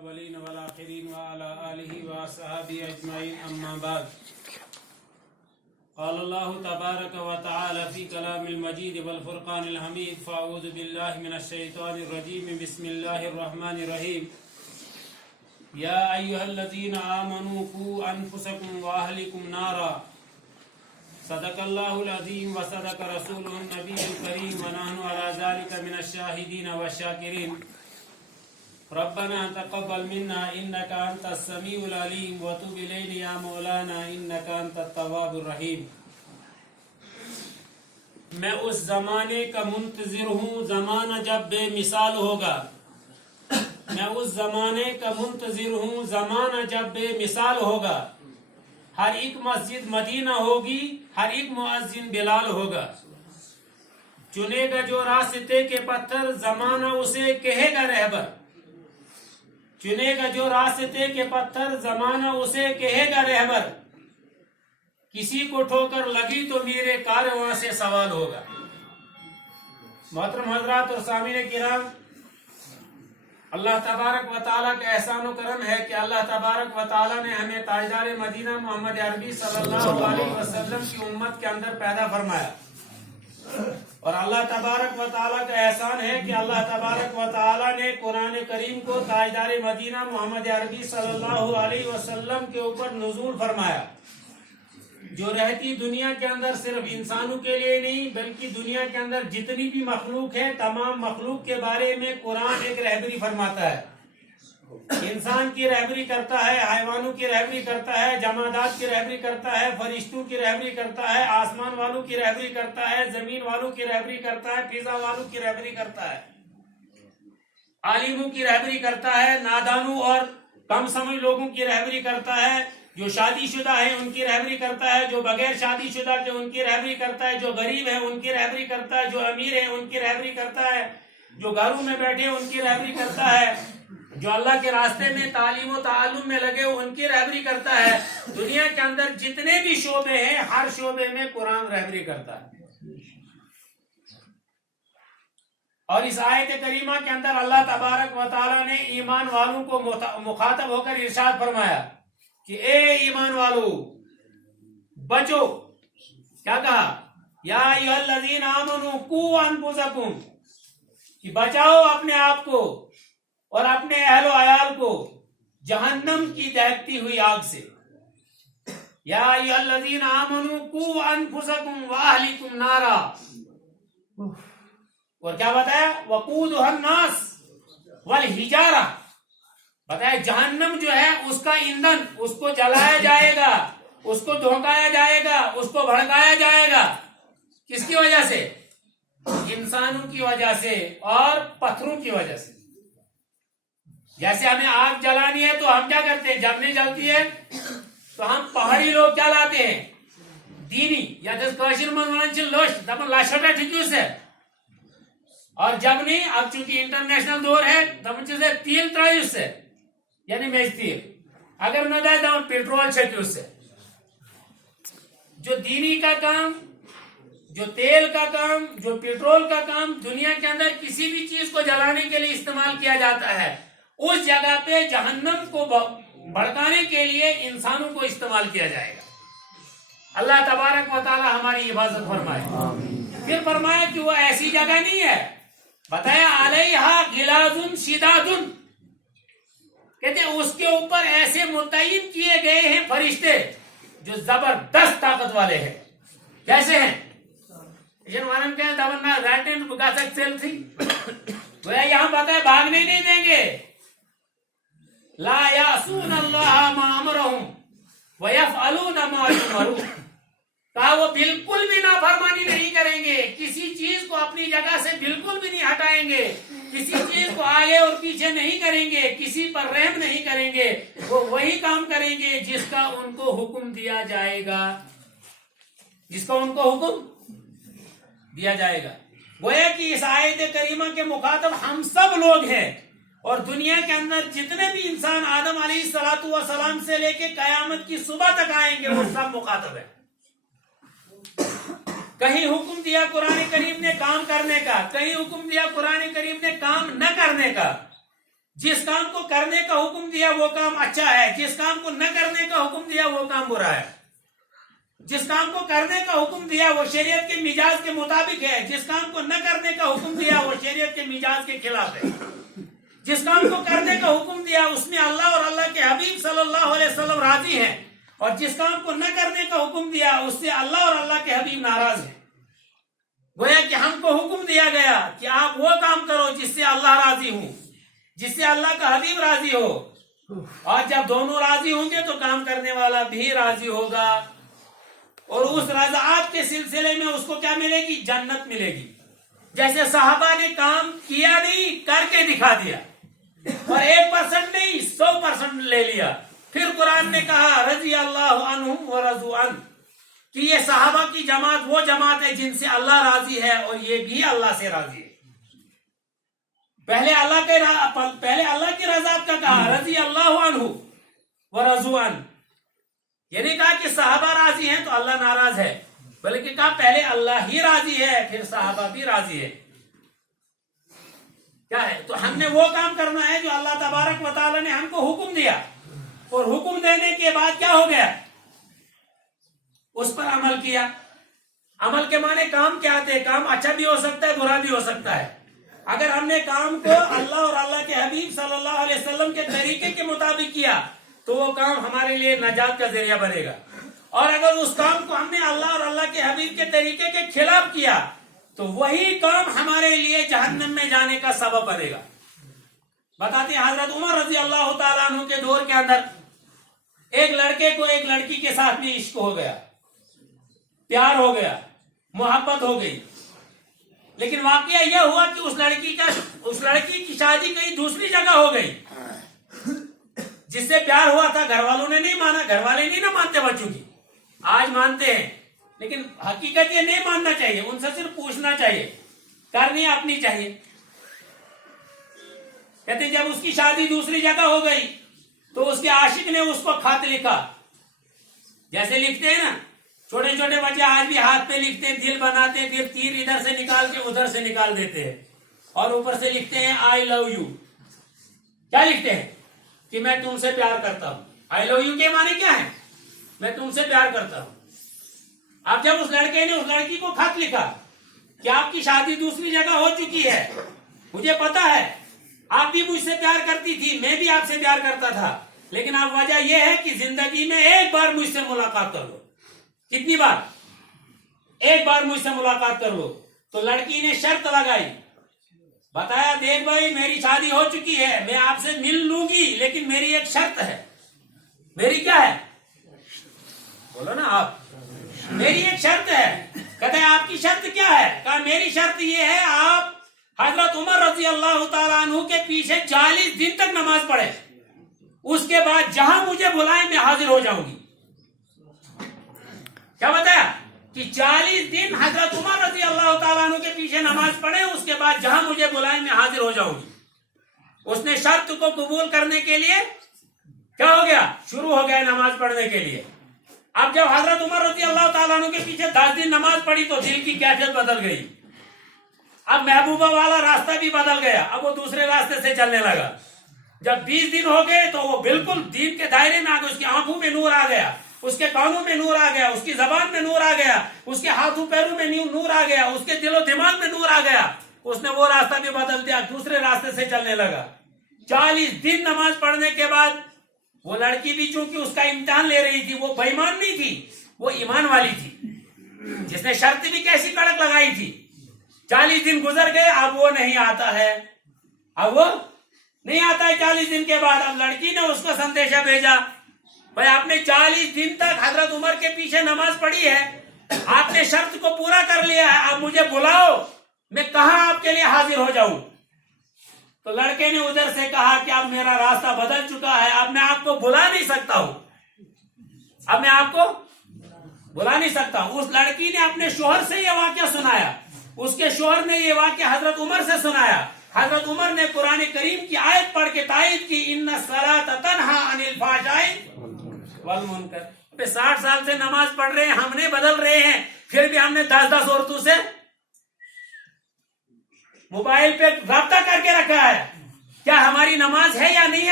الأولين والآخرين وعلى آله وصحبه أجمعين أما بعد قال الله تبارك وتعالى في كلام المجيد والفرقان الحميد فأعوذ بالله من الشيطان الرجيم بسم الله الرحمن الرحيم يا أيها الذين آمنوا قوا أنفسكم وأهلكم نارا صدق الله العظيم وصدق رسوله النبي الكريم ونحن على ذلك من الشاهدين والشاكرين ربنا تقبل منا انك انت السميع العليم وتب الينا يا مولانا انك انت التواب الرحیم۔ میں اس زمانے کا منتظر ہوں زمانہ جب بے مثال ہوگا، میں اس زمانے کا منتظر ہوں زمانہ جب بے مثال ہوگا، ہر ایک مسجد مدینہ ہوگی، ہر ایک مؤذن بلال ہوگا، چنے گا جو راستے کے پتھر زمانہ اسے کہے گا رہبر، چنے گا جو راستے کے پتھر زمانہ اسے کہے گا رہبر، کسی کو ٹھوکر لگی تو میرے کارواں سے سوال ہوگا۔ محترم حضرات اور سامعین کرام، اللہ تبارک و تعالیٰ کا احسان و کرم ہے کہ اللہ تبارک و تعالیٰ نے ہمیں تاجدار مدینہ محمد عربی صلی اللہ علیہ وسلم کی امت کے اندر پیدا فرمایا، اور اللہ تبارک و تعالیٰ کا احسان ہے کہ اللہ تبارک و تعالیٰ نے قرآن کریم کو تاجدار مدینہ محمد عربی صلی اللہ علیہ وسلم کے اوپر نزول فرمایا، جو رہتی دنیا کے اندر صرف انسانوں کے لیے نہیں بلکہ دنیا کے اندر جتنی بھی مخلوق ہے تمام مخلوق کے بارے میں قرآن ایک رہبری فرماتا ہے۔ انسان کی رہبری کرتا ہے، حیوانوں کی رہبری کرتا ہے، جمادات کی رہبری کرتا ہے، فرشتوں کی رہبری کرتا ہے، آسمان والوں کی رہبری کرتا ہے، زمین والوں کی رہبری کرتا ہے، فضا والوں کی رہبری کرتا ہے، عالموں کی رہبری کرتا ہے، نادانوں اور کم سمجھ لوگوں کی رہبری کرتا ہے، جو شادی شدہ ہیں ان کی رہبری کرتا ہے، جو بغیر شادی شدہ کے ان کی رہبری کرتا ہے، جو غریب ہیں ان کی رہبری کرتا ہے، جو امیر ہیں ان کی رہبری کرتا ہے، جو گھروں میں بیٹھے ان کی رہبری کرتا ہے، جو اللہ کے راستے میں تعلیم و تعلم میں لگے ان کی رہبری کرتا ہے۔ دنیا کے اندر جتنے بھی شعبے ہیں ہر شعبے میں قرآن رہبری کرتا ہے۔ اور اس آیت کریمہ کے اندر اللہ تبارک و تعالیٰ نے ایمان والوں کو مخاطب ہو کر ارشاد فرمایا کہ اے ایمان والو بچو، کیا کہا؟ یا ایھا الذین آمنوا قوا انفسکم، کہ بچاؤ اپنے آپ کو اور اپنے اہل و عیال کو جہنم کی دہکتی ہوئی آگ سے۔ یا ایھا الذین آمنوا قوا انفسکم واہلکم نارا، اور کیا بتایا؟ وقودھا الناس والحجارہ، بتایا جہنم جو ہے اس کا ایندھن، اس کو جلایا جائے گا، اس کو دھونکایا جائے گا، اس کو بھڑکایا جائے گا، کس کی وجہ سے؟ انسانوں کی وجہ سے اور پتھروں کی وجہ سے۔ جیسے ہمیں آگ جلانی ہے تو ہم کیا کرتے ہیں؟ جب نہیں جلتی ہے تو ہم پہاڑی لوگ کیا لاتے ہیں؟ دینی یا کاشر من لش دپن لش رٹا ٹھیک سے، اور جب نہیں، اب چونکہ انٹرنیشنل دور ہے دپن سے تیل ترائیو سے، یعنی میچ تیل، اگر نہ دے دپن پیٹرول چھکیو سے۔ جو دینی کا کام، جو تیل کا کام، جو پیٹرول کا کام دنیا کے اندر کسی بھی چیز کو جلانے کے لیے استعمال کیا جاتا ہے، اس جگہ پہ جہنم کو بھڑکانے کے لیے انسانوں کو استعمال کیا جائے گا۔ اللہ تبارک و تعالی ہماری حفاظت فرمائے۔ پھر فرمایا کہ وہ ایسی جگہ نہیں ہے، بتایا علیہا غلاظ شداد، کہتے ہیں اس کے اوپر ایسے متعین کیے گئے ہیں فرشتے جو زبردست طاقت والے ہیں۔ کیسے ہیں؟ یہاں بتایا بھاگنے نہیں دیں گے، لا یعصون اللہ ما امرہم ویفعلون ما یؤمرون، کہا وہ بالکل بھی نافرمانی نہیں کریں گے، کسی چیز کو اپنی جگہ سے بالکل بھی نہیں ہٹائیں گے، کسی چیز کو آگے اور پیچھے نہیں کریں گے، کسی پر رحم نہیں کریں گے، وہ وہی کام کریں گے جس کا ان کو حکم دیا جائے گا، جس کا ان کو حکم دیا جائے گا۔ گویا کہ اس آیت کریمہ کے مخاطب ہم سب لوگ ہیں، اور دنیا کے اندر جتنے بھی انسان آدم علیہ السلام سے لے کے قیامت کی صبح تک آئیں گے وہ سب مخاطب ہیں۔ کہیں حکم دیا قرآن کریم نے کام کرنے کا، کہیں حکم دیا قرآن کریم نے کام نہ کرنے کا۔ جس کام کو کرنے کا حکم دیا وہ کام اچھا ہے، جس کام کو نہ کرنے کا حکم دیا وہ کام برا ہے، جس کام کو کرنے کا حکم دیا وہ شریعت کے مزاج کے مطابق ہے، جس کام کو نہ کرنے کا حکم دیا وہ شریعت کے مزاج کے خلاف ہے، جس کام کو کرنے کا حکم دیا اس میں اللہ اور اللہ کے حبیب صلی اللہ علیہ وسلم راضی ہیں، اور جس کام کو نہ کرنے کا حکم دیا اس سے اللہ اور اللہ کے حبیب ناراض ہیں۔ گویا کہ ہم کو حکم دیا گیا کہ آپ وہ کام کرو جس سے اللہ راضی ہوں، جس سے اللہ کا حبیب راضی ہو، اور جب دونوں راضی ہوں گے تو کام کرنے والا بھی راضی ہوگا، اور اس رضاعت کے سلسلے میں اس کو کیا ملے گی؟ جنت ملے گی۔ جیسے صحابہ نے کام کیا نہیں، کر کے دکھا دیا، اور 1% نہیں 100% لے لیا۔ پھر قرآن نے کہا رضی اللہ عنہم ورضوا عنہ، کہ یہ صحابہ کی جماعت وہ جماعت ہے جن سے اللہ راضی ہے اور یہ بھی اللہ سے راضی ہے۔ پہلے اللہ کی رضا کا کہا رضی اللہ عنہ ورضوا عنہ، یہ نہیں کہا کہ صحابہ راضی ہیں تو اللہ ناراض ہے، بلکہ کہا پہلے اللہ ہی راضی ہے پھر صحابہ بھی راضی ہے۔ کیا ہے؟ تو ہم نے وہ کام کرنا ہے جو اللہ تبارک و تعالی نے ہم کو حکم دیا، اور حکم دینے کے بعد کیا ہو گیا؟ اس پر عمل کیا۔ عمل کے معنی کام کیا آتے ہیں؟ کام اچھا بھی ہو سکتا ہے، برا بھی ہو سکتا ہے۔ اگر ہم نے کام کو اللہ اور اللہ کے حبیب صلی اللہ علیہ وسلم کے طریقے کے مطابق کیا تو وہ کام ہمارے لیے نجات کا ذریعہ بنے گا، اور اگر اس کام کو ہم نے اللہ اور اللہ کے حبیب کے طریقے کے خلاف کیا تو وہی کام ہمارے لیے جہنم میں جانے کا سبب بنے گا۔ بتاتے ہیں حضرت عمر رضی اللہ تعالیٰ عنہ کے دور کے اندر ایک لڑکے کو ایک لڑکی کے ساتھ میں عشق ہو گیا، پیار ہو گیا، محبت ہو گئی، لیکن واقعہ یہ ہوا کہ اس لڑکی کی شادی کہیں دوسری جگہ ہو گئی۔ جس سے پیار ہوا تھا گھر والوں نے نہیں مانا، گھر والے نہیں نہ مانتے بچوں کی، آج مانتے ہیں، لیکن حقیقت یہ نہیں ماننا چاہیے، ان سے صرف پوچھنا چاہیے، کرنی اپنی چاہیے۔ کہتے ہیں جب اس کی شادی دوسری جگہ ہو گئی تو اس کے عاشق نے اس کو خط لکھا، جیسے لکھتے ہیں نا چھوٹے چھوٹے بچے آج بھی ہاتھ پہ لکھتے ہیں، دل بناتے ہیں، پھر تیر ادھر سے نکال کے ادھر سے نکال دیتے ہیں، اور اوپر سے لکھتے ہیں آئی لو یو۔ کیا لکھتے ہیں؟ کہ میں تم سے پیار کرتا ہوں۔ آئی لو یو کے معنی کیا ہے؟ میں تم سے پیار کرتا ہوں۔ اب جب اس لڑکے نے اس لڑکی کو خط لکھا کہ آپ کی شادی دوسری جگہ ہو چکی ہے، مجھے پتا ہے آپ بھی مجھ سے پیار کرتی تھی، میں بھی آپ سے پیار کرتا تھا، لیکن اب وجہ یہ ہے کہ زندگی میں ایک بار مجھ سے ملاقات کر لو۔ کتنی بار؟ ایک بار مجھ سے ملاقات کر لو۔ تو لڑکی نے شرط لگائی، بتایا دیکھ بھائی میری شادی ہو چکی ہے، میں آپ سے مل لوں گی، لیکن میری ایک شرط ہے۔ میری کیا ہے؟ بولو نا آپ۔ میری ایک شرط ہے۔ کہتے ہیں آپ کی شرط کیا ہے؟ کہا میری شرط یہ ہے آپ حضرت عمر رضی اللہ تعالیٰ عنہ کے پیچھے 40 دن تک نماز پڑھے، اس کے بعد جہاں مجھے بلائیں میں حاضر ہو جاؤں گی۔ کیا بتایا؟ کہ 40 دن حضرت عمر رضی اللہ تعالیٰ عنہ کے پیچھے نماز پڑھے، اس کے بعد جہاں مجھے بلائیں میں حاضر ہو جاؤں گی۔ اس نے شرط کو قبول کرنے کے لیے کیا ہو گیا؟ شروع ہو گیا نماز پڑھنے کے لیے۔ اب جب حضرت عمر رضی اللہ تعالیٰ عنہ کے پیچھے 10 دن نماز پڑھی تو دل کی کیفیت بدل گئی۔ اب محبوبہ والا راستہ بھی بدل گیا، اب وہ دوسرے راستے سے چلنے لگا۔ جب 20 دن ہو گئے تو وہ بالکل دین کے دائرے میں آ گئے، اس کی آنکھوں میں نور آ گیا، اس کے کانوں میں نور آ گیا، اس کی زبان میں نور آ گیا، اس کے ہاتھوں پیروں میں نور آ گیا، اس کے دل و دماغ میں نور آ گیا۔ اس نے وہ راستہ بھی بدل دیا، دوسرے راستے سے چلنے لگا۔ 40 دن نماز پڑھنے کے بعد وہ لڑکی بھی چونکہ اس کا امتحان لے رہی تھی، وہ بے ایمان نہیں تھی، وہ ایمان والی تھی، جس نے شرط بھی کیسی کڑک لگائی تھی۔ 40 دن گزر گئے، اب وہ نہیں آتا ہے، اب وہ نہیں آتا ہے 40 دن کے بعد۔ اب لڑکی نے اس کو سندیشہ بھیجا، بھائی آپ نے 40 دن تک حضرت عمر کے پیچھے نماز پڑھی ہے، آپ نے شرط کو پورا کر لیا ہے، اب مجھے بلاؤ، میں کہاں آپ کے لیے حاضر ہو جاؤں؟ تو لڑکے نے ادھر سے کہا کہ اب میرا راستہ بدل چکا ہے، اب میں آپ کو بلا نہیں سکتا ہوں، اب میں آپ کو بلا نہیں سکتا ہوں۔ اس لڑکی نے اپنے شوہر سے یہ واقعہ سنایا، اس کے شوہر نے یہ واقعہ حضرت عمر سے سنایا۔ حضرت عمر نے قرآن کریم کی آیت پڑھ کے تائید کی، ان الصلاۃ تنہی عن الفحشاء والمنکر۔ 60 سال سے نماز پڑھ رہے ہیں، ہم نہیں بدل رہے ہیں، پھر بھی ہم نے 10 عورتوں سے موبائل پہ رابطہ کر کے رکھا ہے، کیا ہماری نماز ہے یا نہیں ہے